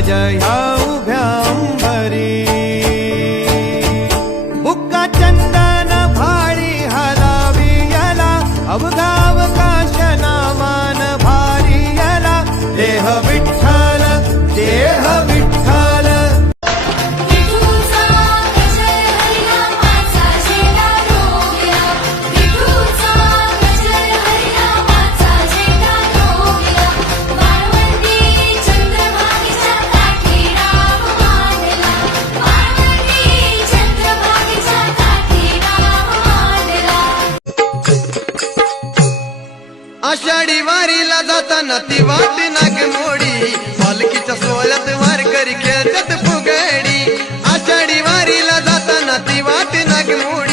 राजा ह्या उभ्या अंबरी बुक्का चंदन भाळी हलावी याला अवघा अवकाश नामान भारी याला देह विठ्ठल देह विठ्ठल विठूचा गजर हरिनामाचा झेंडा रोविला विठूचा गजर हरिनामाचा झेंडा रोविला वाळवंटी चंद्रभागेच्या काठी राम मांडला वाळवंटी चंद्रभागेच्या काठी राम मांडला आषाढी वारीला जाताना ती वाट नागमोडी पालखीच्या सोहळ्यात वारकरी खेळतात फुगडी आषाढी वारीला जाताना ती वाट नागमोडी